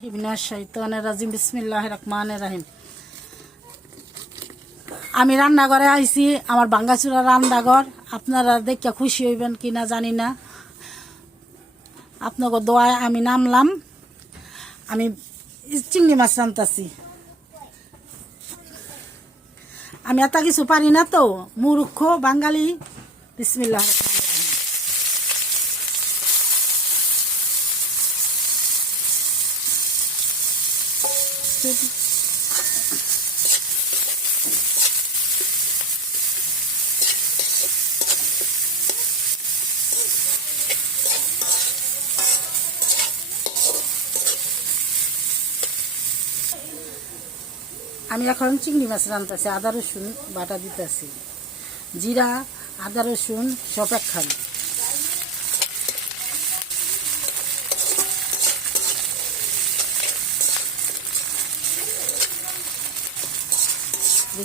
বিসমিল্লাহির রহমানির রহিম। আমি রান্নাঘরে আইছি, আমার ভাঙ্গাচুরা রান্নাঘর। আপনারা দেখে খুশি হইবেন কিনা জানি না, আপনাকে দোয়ায় আমি নামলাম। আমি চিংড়ি মাছ রান্তাছি। আমি এত কিছু পারি না তো, মূর্খ বাঙালি। বিসমিল্লাহির রহমানির রহিম। আমি এখন চিংড়ি মাছ রান্তাছি। আদা রসুন বাটা দিতেছি, জিরা আদা রসুন সব একখানে।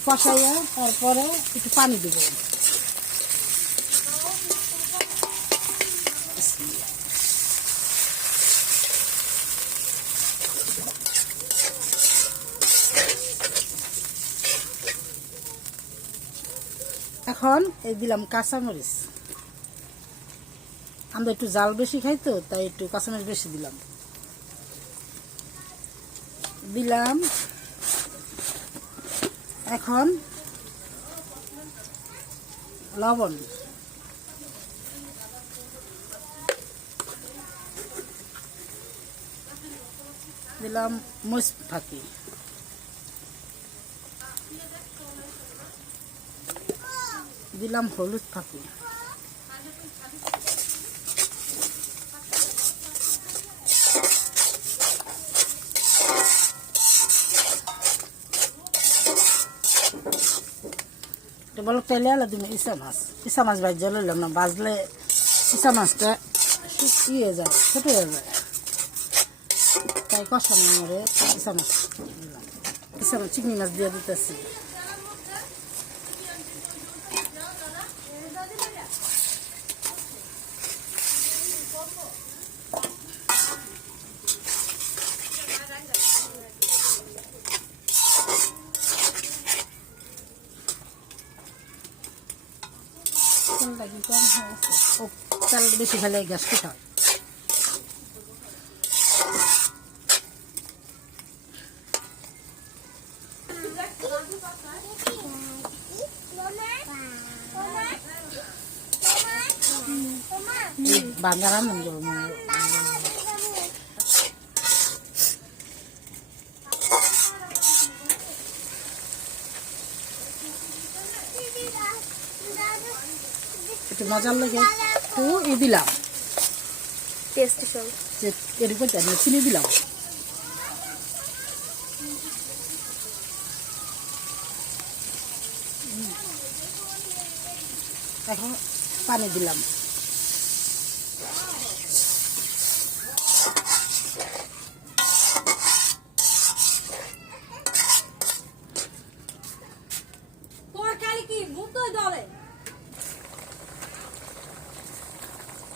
কষাইয়া তারপরে একটু পানি দেব। এখন এই দিলাম কাঁচামরিচ। আমরা একটু জাল বেশি খাই তো, তাই একটু কাঁচামরিচ বেশি দিলাম। এখন লবণ, দিলাম মরিচ ফাঁকি, দিলাম হলুদ ফাঁকি, বলো তেলে আলো দিন। ইসা মাছ ভাজা লইলাম না, বাজলে ইসা মাছটা ইয়ে যায়, ছোট হয়ে যায়, তাই কষানো মরে ইসা মাছ দিলাম। ইসা মাছ চিংড়ি মাছ দিয়ে দিতেছি। তেলটা কি কম হয়েছে? ও তেল বেশি খেলে গ্যাস পিঠা। বাঙ্গারাম একটু মজার লাগে, একটু দিলাম এরকম চিনি দিলাম। এখন পানি দিলাম।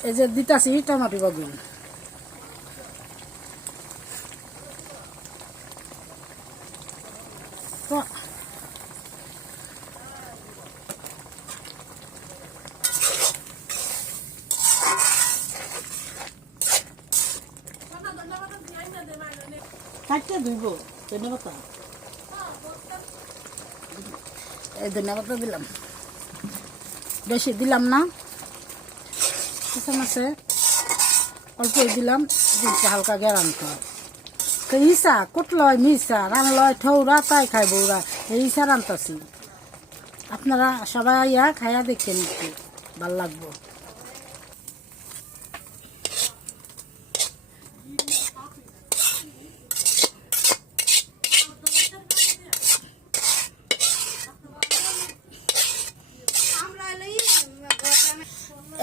এই যে দিতাছি টমেটো বাগুন। কাটতে ধুইব ধন্যবাদ। এই ধন্যবাদ দিলাম, বেশি দিলাম না। মাছে অল্প দিলাম, হালকা গেরান খায়। তো ইসা কুটলয় মিসা রানলয় ঠৌরা তাই খায় বৌরা, এই ইসা রান্তাছি। আপনারা সবাই আইয়া খাইয়া দেখেন, একটু ভাল লাগবো।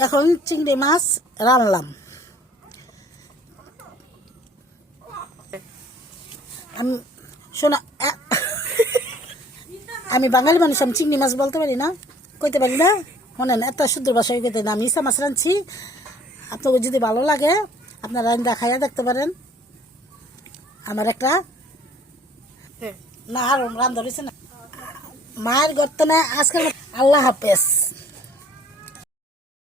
এখন চিংড়ি মাছ রানলাম। আমি বাঙালি মানুষ, আমি চিংড়ি মাছ বলতে পারি না, কইতে পারি না। শোনেন, এত শুদ্ধ ভাষায় কইতে না। আমি ইসা মাছ রাঁধছি। আপনাকে যদি ভালো লাগে আপনারা দেখাইয়া দেখতে পারেন। আমার একটা না আর রান্ধা রয়েছে না মায়ের গর্তে না আজকে আল্লাহ হাফেজ।